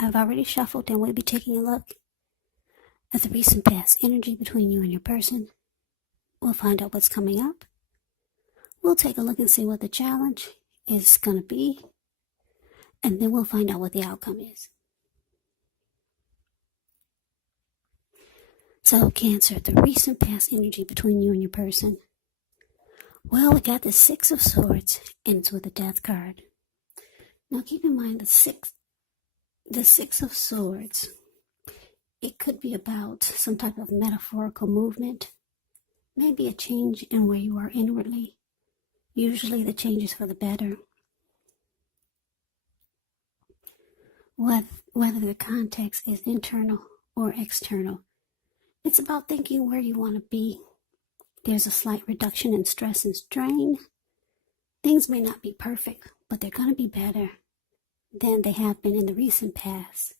I've already shuffled, and we'll be taking a look at the recent past energy between you and your person. We'll find out what's coming up. We'll take a look and see what the challenge is going to be, and then we'll find out what the outcome is. So, Cancer, the recent past energy between you and your person. Well, we got the Six of Swords, and it's with a Death card. Now, keep in mind the Six of Swords. It could be about some type of metaphorical movement, maybe a change in where you are inwardly. Usually the change is for the better. Whether the context is internal or external, it's about thinking where you want to be. There's a slight reduction in stress and strain. Things may not be perfect, but they're going to be better than they have been in the recent past.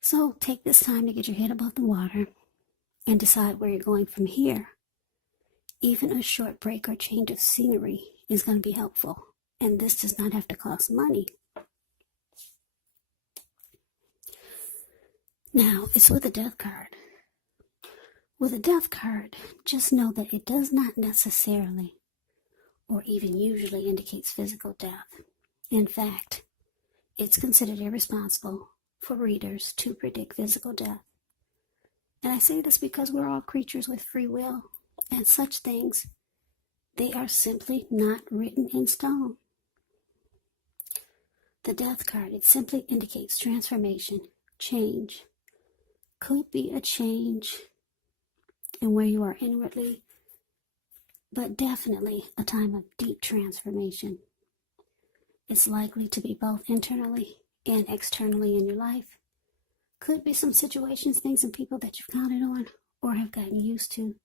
So take this time to get your head above the water and decide where you're going from here. Even a short break or change of scenery is going to be helpful, and this does not have to cost money. Now, it's with a Death card. With a Death card, just know that it does not necessarily or even usually indicates physical death. In fact, it's considered irresponsible for readers to predict physical death. And I say this because we're all creatures with free will, and such things, they are simply not written in stone. The Death card, it simply indicates transformation, change. Could be a change in where you are inwardly, but definitely a time of deep transformation. It's likely to be both internally and externally in your life. Could be some situations, things, and people that you've counted on or have gotten used to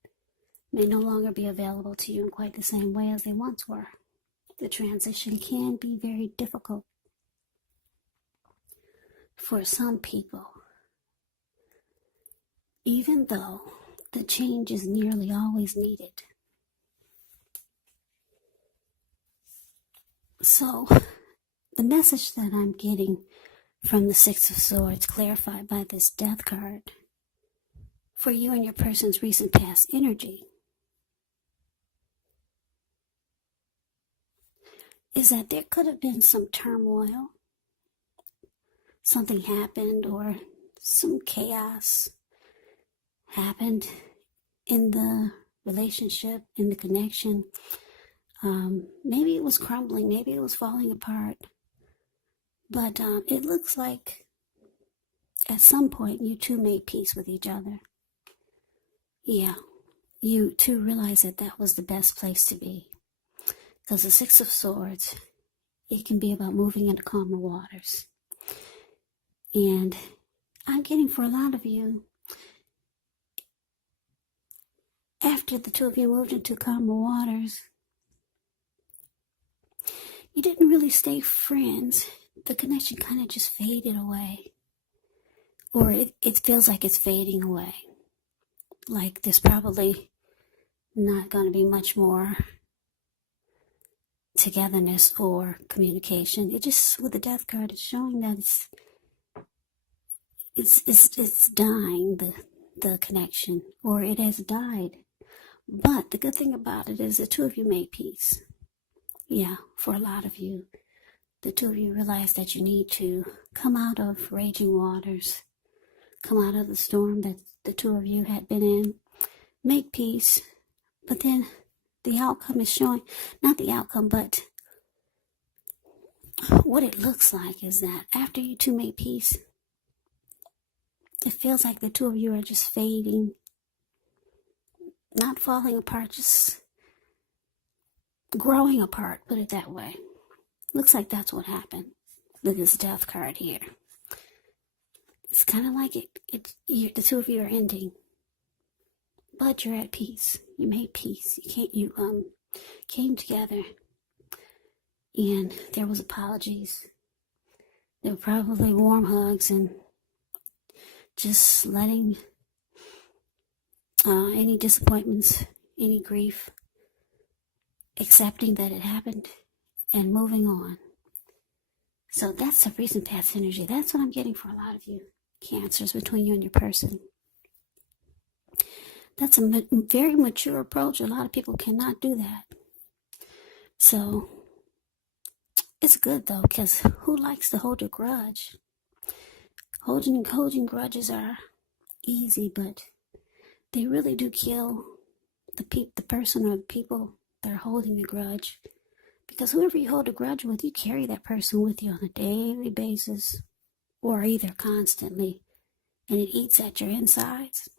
may no longer be available to you in quite the same way as they once were. The transition can be very difficult for some people, even though the change is nearly always needed. So, the message that I'm getting from the Six of Swords, clarified by this Death card, for you and your person's recent past energy, is that there could have been some turmoil. Something happened, or some chaos happened in the relationship, in the connection. Maybe it was crumbling, maybe it was falling apart. But it looks like at some point you two made peace with each other. Yeah, you two realized that that was the best place to be. Because the Six of Swords, it can be about moving into calmer waters. And I'm getting, for a lot of you, after the two of you moved into calmer waters, you didn't really stay friends. The connection kind of just faded away. Or it feels like it's fading away. Like there's probably not going to be much more togetherness or communication. It just, with the Death card, it's showing that it's dying, the connection, or it has died. But the good thing about it is the two of you made peace. Yeah, for a lot of you, the two of you realize that you need to come out of raging waters, come out of the storm that the two of you had been in, make peace. But then the outcome is showing, not the outcome, but what it looks like is that after you two made peace, it feels like the two of you are just fading, not falling apart, just growing apart, put it that way. Looks like that's what happened with this Death card here. It's kind of like the two of you are ending, but you're at peace. You made peace. You came together, and there was apologies. There were probably warm hugs and just letting any disappointments, any grief, accepting that it happened and moving on. So that's a recent past energy. That's what I'm getting for a lot of you Cancers, between you and your person. That's a very mature approach. A lot of people cannot do that. So it's good though, because who likes to hold a grudge? Holding grudges are easy, but they really do kill the person or the people that are holding the grudge. Because whoever you hold a grudge with, you carry that person with you on a daily basis, or either constantly, and it eats at your insides.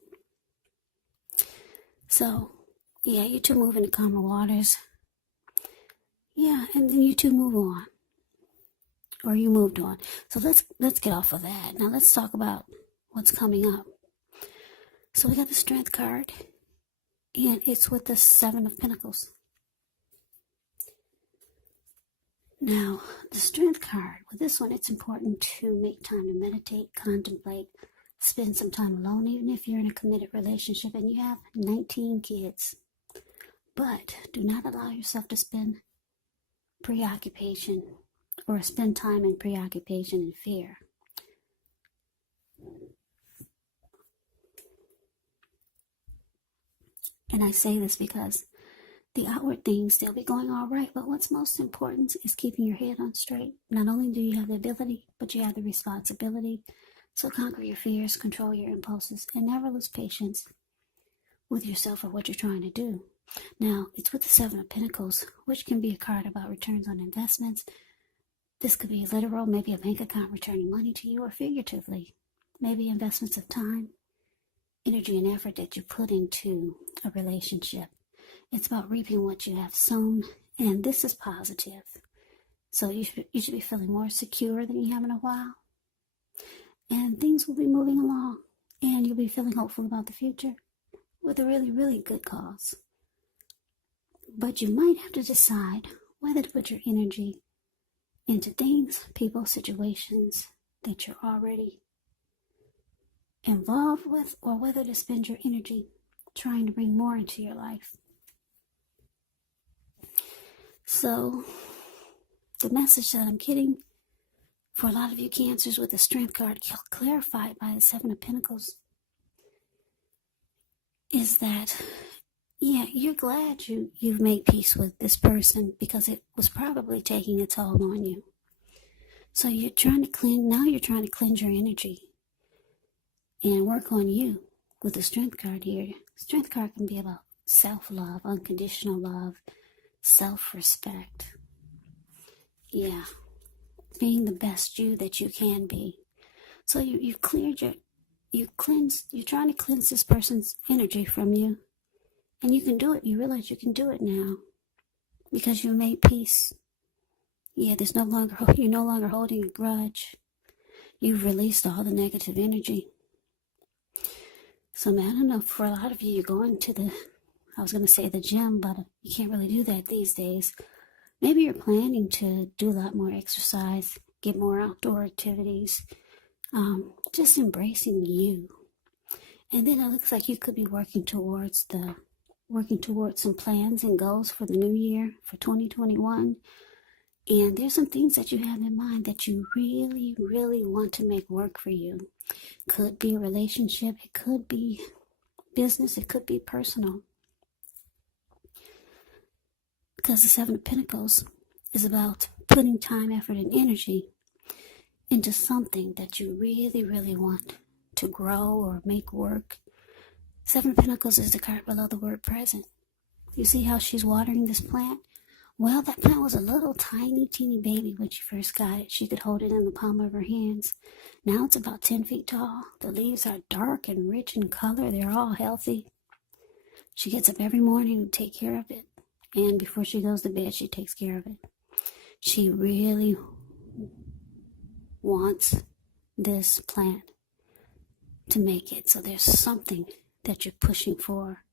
So, yeah, you two move into calmer waters. Yeah, and then you two move on. Or you moved on. So let's get off of that. Now let's talk about what's coming up. So we got the Strength card, and it's with the Seven of Pentacles. Now, the Strength card, with this one, it's important to make time to meditate, contemplate, spend some time alone, even if you're in a committed relationship and you have 19 kids. But do not allow yourself to spend preoccupation or spend time in preoccupation and fear. And I say this because the outward things, they'll be going all right, but what's most important is keeping your head on straight. Not only do you have the ability, but you have the responsibility. So conquer your fears, control your impulses, and never lose patience with yourself or what you're trying to do. Now, it's with the Seven of Pentacles, which can be a card about returns on investments. This could be literal, maybe a bank account returning money to you, or figuratively, maybe investments of time, energy, and effort that you put into a relationship. It's about reaping what you have sown, and this is positive. So you should be feeling more secure than you have in a while, and things will be moving along, and you'll be feeling hopeful about the future with a really, really good cause. But you might have to decide whether to put your energy into things, people, situations that you're already involved with, or whether to spend your energy trying to bring more into your life. So the message that I'm getting for a lot of you Cancers with the Strength card clarified by the Seven of Pentacles is that, yeah, you're glad you've made peace with this person because it was probably taking a toll on you. So you're trying to cleanse your energy and work on you with the Strength card here. Strength card can be about self-love, unconditional love, self-respect. Yeah, being the best you that you can be. So you're trying to cleanse this person's energy from you. And you can do it. You realize you can do it now because you made peace. Yeah, you're no longer holding a grudge. You've released all the negative energy. So, man, I don't know, for a lot of you, you're going to the gym, but you can't really do that these days. Maybe you're planning to do a lot more exercise, get more outdoor activities, just embracing you. And then it looks like you could be working towards some plans and goals for the new year, for 2021. And there's some things that you have in mind that you really, really want to make work for you. Could be a relationship, it could be business, it could be personal. Because the Seven of Pentacles is about putting time, effort, and energy into something that you really, really want to grow or make work. Seven of Pentacles is the card below the word present. You see how she's watering this plant? Well, that plant was a little tiny, teeny baby when she first got it. She could hold it in the palm of her hands. Now it's about 10 feet tall. The leaves are dark and rich in color. They're all healthy. She gets up every morning to take care of it. And before she goes to bed, she takes care of it. She really wants this plant to make it. So there's something that you're pushing for.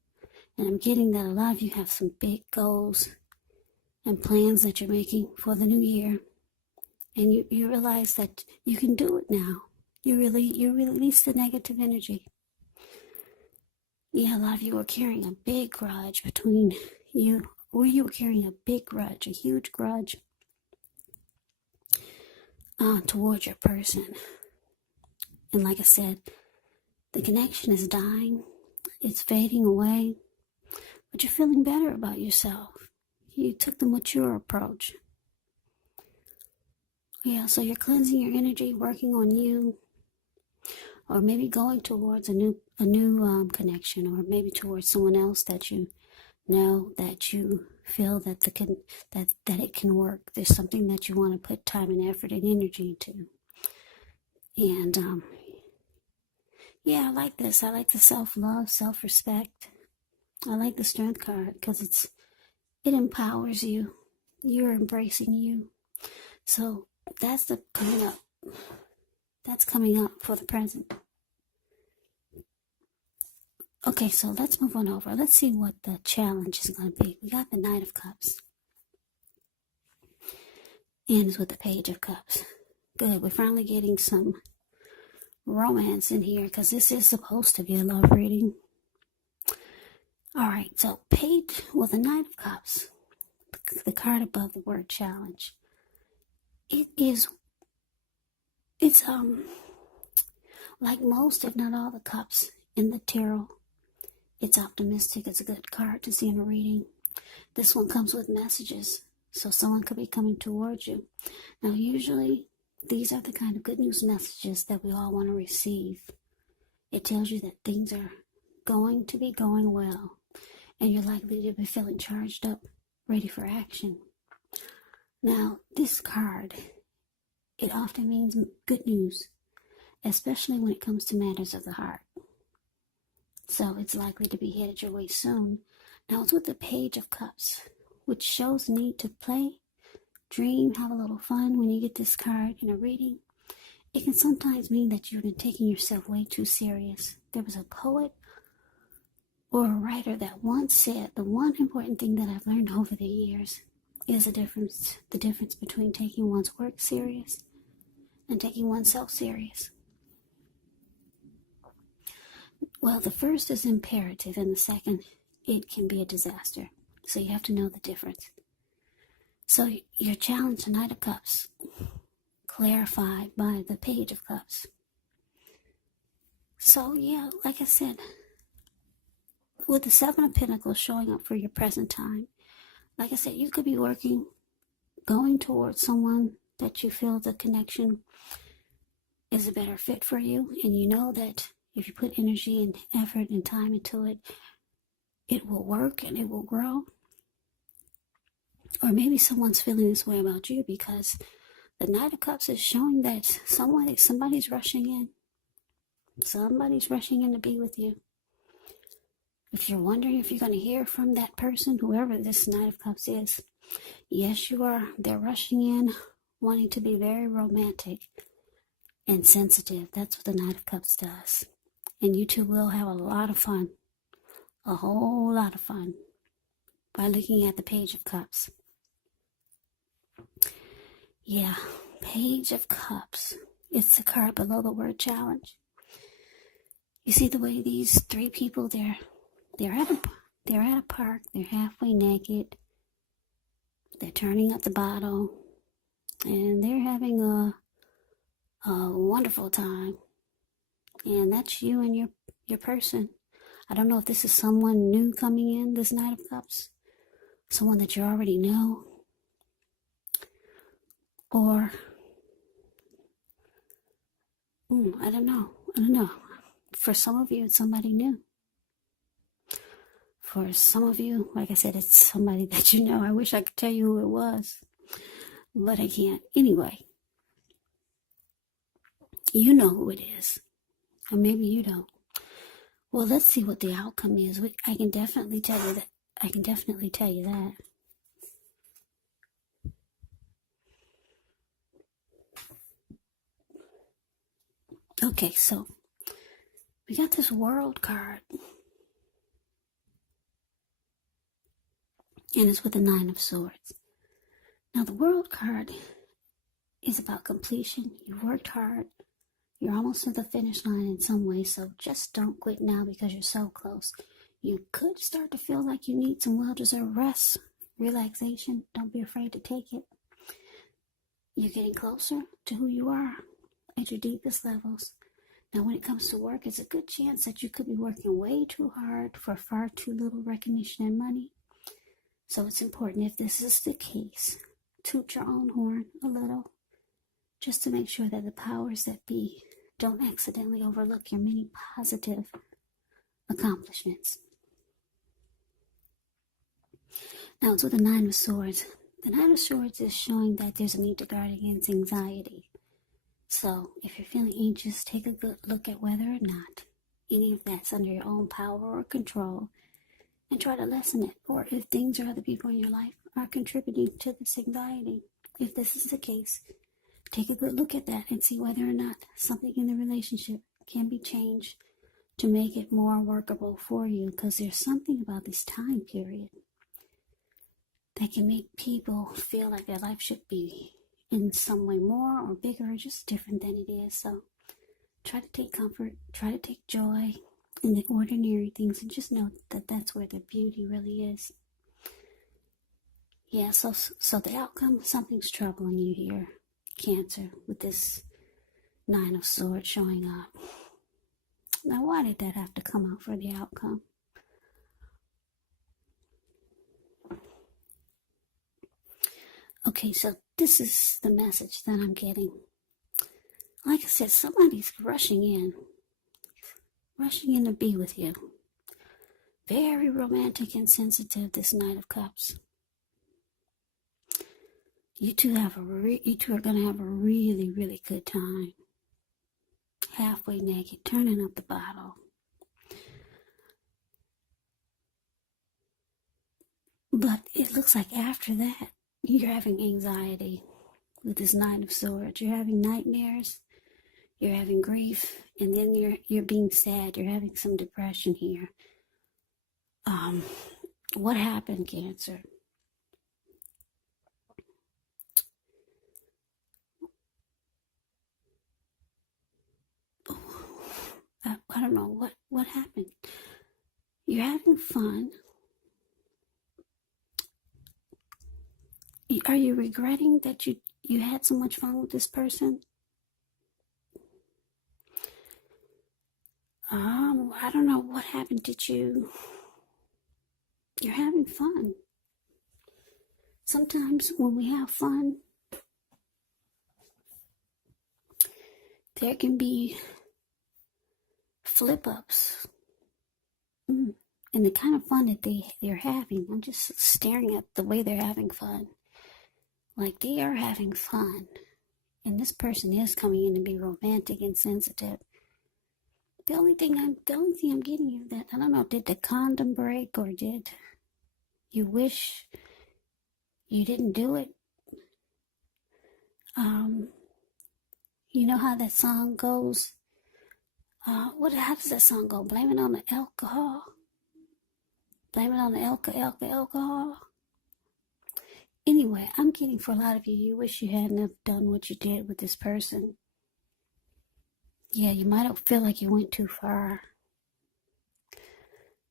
And I'm getting that a lot of you have some big goals and plans that you're making for the new year. And you realize that you can do it now. You release the negative energy. Yeah, a lot of you are carrying a big grudge between you, or you were carrying a big grudge, a huge grudge. towards your person. And like I said, the connection is dying. It's fading away. But you're feeling better about yourself. You took the mature approach. Yeah, so you're cleansing your energy, working on you, or maybe going towards a new connection, or maybe towards someone else that you know, that you feel that that it can work. There's something that you want to put time and effort and energy into. And yeah, I like this. I like the self-love, self-respect. I like the Strength card because it empowers you. You're embracing you. So that's coming up. That's coming up for the present. Okay, so let's move on over. Let's see what the challenge is going to be. We got the Knight of Cups. Ends with the Page of Cups. Good. We're finally getting some romance in here because this is supposed to be a love reading. All right, so page with the Knight of Cups, the card above the word challenge. It's like most, if not all, the cups in the tarot. It's optimistic. It's a good card to see in a reading. This one comes with messages, so someone could be coming towards you. Now, usually, these are the kind of good news messages that we all want to receive. It tells you that things are going to be going well, and you're likely to be feeling charged up, ready for action. Now, this card, it often means good news, especially when it comes to matters of the heart. So it's likely to be headed your way soon. Now, it's with the Page of Cups, which shows need to play, dream, have a little fun when you get this card in a reading. It can sometimes mean that you've been taking yourself way too serious. There was a poet or a writer that once said, the one important thing that I've learned over the years is the difference between taking one's work serious and taking oneself serious. Well, the first is imperative, and the second, it can be a disaster. So you have to know the difference. So your challenge, the Knight of Cups, clarified by the Page of Cups. So yeah, like I said, with the Seven of Pentacles showing up for your present time, like I said, you could be going towards someone that you feel the connection is a better fit for you, and you know that if you put energy and effort and time into it, it will work and it will grow. Or maybe someone's feeling this way about you because the Knight of Cups is showing that somebody's rushing in. Somebody's rushing in to be with you. If you're wondering if you're going to hear from that person, whoever this Knight of Cups is, yes, you are. They're rushing in, wanting to be very romantic and sensitive. That's what the Knight of Cups does. And you two will have a lot of fun. A whole lot of fun. By looking at the Page of Cups. Yeah, Page of Cups. It's the card below the word challenge. You see the way these three people, they're at a park. They're halfway naked. They're turning up the bottle. And they're having a wonderful time. And that's you and your person. I don't know if this is someone new coming in, this Knight of Cups. Someone that you already know. Or, I don't know. For some of you, it's somebody new. For some of you, like I said, it's somebody that you know. I wish I could tell you who it was, but I can't. Anyway, you know who it is. Or maybe you don't. Well, let's see what the outcome is. I can definitely tell you that. Okay, so we got this World card. And it's with the Nine of Swords. Now, the World card is about completion. You've worked hard. You're almost to the finish line in some way, so just don't quit now because you're so close. You could start to feel like you need some well-deserved rest, relaxation. Don't be afraid to take it. You're getting closer to who you are at your deepest levels. Now, when it comes to work, it's a good chance that you could be working way too hard for far too little recognition and money. So it's important, if this is the case, toot your own horn a little, just to make sure that the powers that be don't accidentally overlook your many positive accomplishments. Now it's with the Nine of Swords. The Nine of Swords is showing that there's a need to guard against anxiety. So if you're feeling anxious, take a good look at whether or not any of that's under your own power or control, and try to lessen it. Or if things or other people in your life are contributing to this anxiety. If this is the case, take a good look at that and see whether or not something in the relationship can be changed to make it more workable for you, because there's something about this time period that can make people feel like their life should be in some way more or bigger or just different than it is. So try to take comfort, try to take joy in the ordinary things, and just know that that's where the beauty really is. Yeah, so the outcome, something's troubling you here, Cancer, with this Nine of Swords showing up. Now, why did that have to come out for the outcome? Okay, so this is the message that I'm getting. Like I said, somebody's rushing in to be with you. Very romantic and sensitive, this Knight of Cups. You two are going to have a really, really good time. Halfway naked, turning up the bottle. But it looks like after that, you're having anxiety with this Nine of Swords. You're having nightmares, you're having grief, and then you're being sad. You're having some depression here. What happened, Cancer? I don't know what happened. You're having fun. Are you regretting that you had so much fun with this person? I don't know what happened. You're having fun. Sometimes when we have fun, there can be flip-ups. And the kind of fun that they're having, I'm just staring at the way they're having fun. Like, they are having fun. And this person is coming in to be romantic and sensitive. The only thing I'm getting is that, I don't know, did the condom break, or did you wish you didn't do it? You know how that song goes? How does that song go? Blame it on the alcohol? Blame it on the alcohol? Anyway, I'm getting, for a lot of you, you wish you hadn't have done what you did with this person. Yeah, you might feel like you went too far.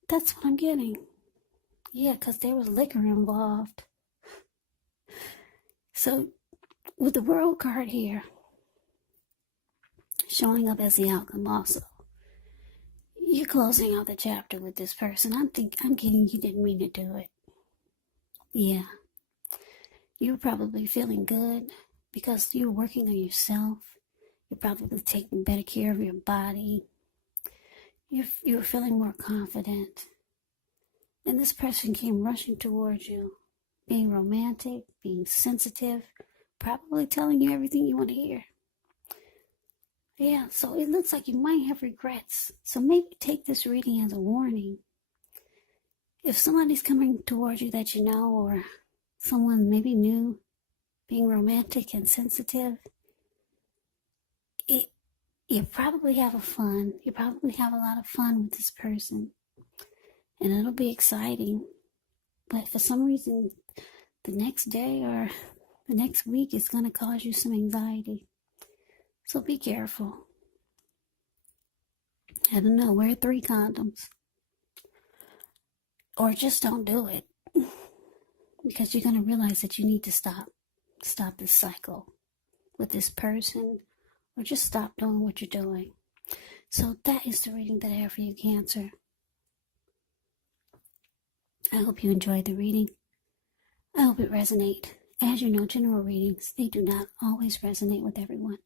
That's what I'm getting. Yeah, because there was liquor involved. So, with the World card here, showing up as the outcome also, you're closing out the chapter with this person. I'm getting you didn't mean to do it. Yeah. You're probably feeling good because you're working on yourself. You're probably taking better care of your body. You're feeling more confident. And this person came rushing towards you, being romantic, being sensitive, probably telling you everything you want to hear. Yeah, so it looks like you might have regrets. So maybe take this reading as a warning. If somebody's coming towards you that you know, or someone maybe new, being romantic and sensitive, you probably have you probably have a lot of fun with this person, and it'll be exciting. But for some reason, the next day or the next week is going to cause you some anxiety. So be careful. I don't know, wear 3 condoms. Or just don't do it. Because you're going to realize that you need to stop this cycle. with this person, or just stop doing what you're doing. So that is the reading that I have for you, Cancer. I hope you enjoyed the reading. I hope it resonates. As you know, general readings, they do not always resonate with everyone.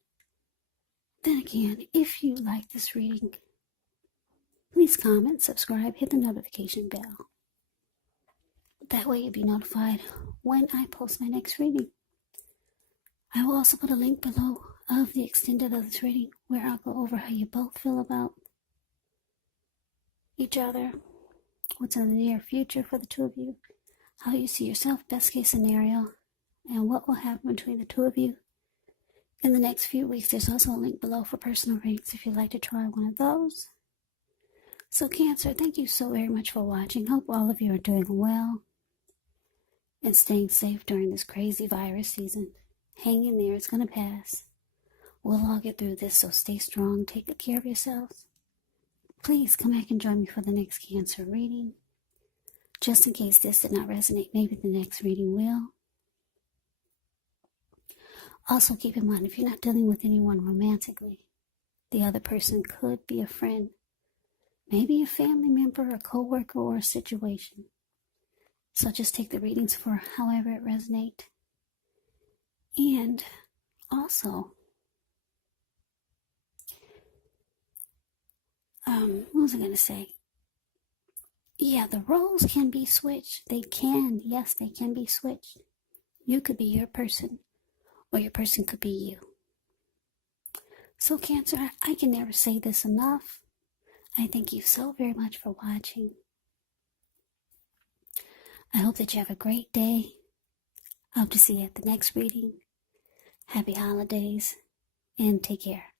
Then again, if you like this reading, please comment, subscribe, hit the notification bell. That way you'll be notified when I post my next reading. I will also put a link below of the extended of this reading where I'll go over how you both feel about each other, what's in the near future for the two of you, how you see yourself, best case scenario, and what will happen between the two of you in the next few weeks. There's also a link below for personal readings if you'd like to try one of those. So Cancer, thank you so very much for watching. Hope all of you are doing well and staying safe during this crazy virus season. Hang in there, it's going to pass. We'll all get through this, so stay strong, take good care of yourselves. Please come back and join me for the next Cancer reading. Just in case this did not resonate, maybe the next reading will. Also keep in mind, if you're not dealing with anyone romantically, the other person could be a friend, maybe a family member, a co-worker, or a situation. So just take the readings for however it resonates. And also, what was I going to say? Yeah, the roles can be switched. They can be switched. You could be your person, or your person could be you. So Cancer, I can never say this enough. I thank you so very much for watching. I hope that you have a great day. I hope to see you at the next reading. Happy holidays, and take care.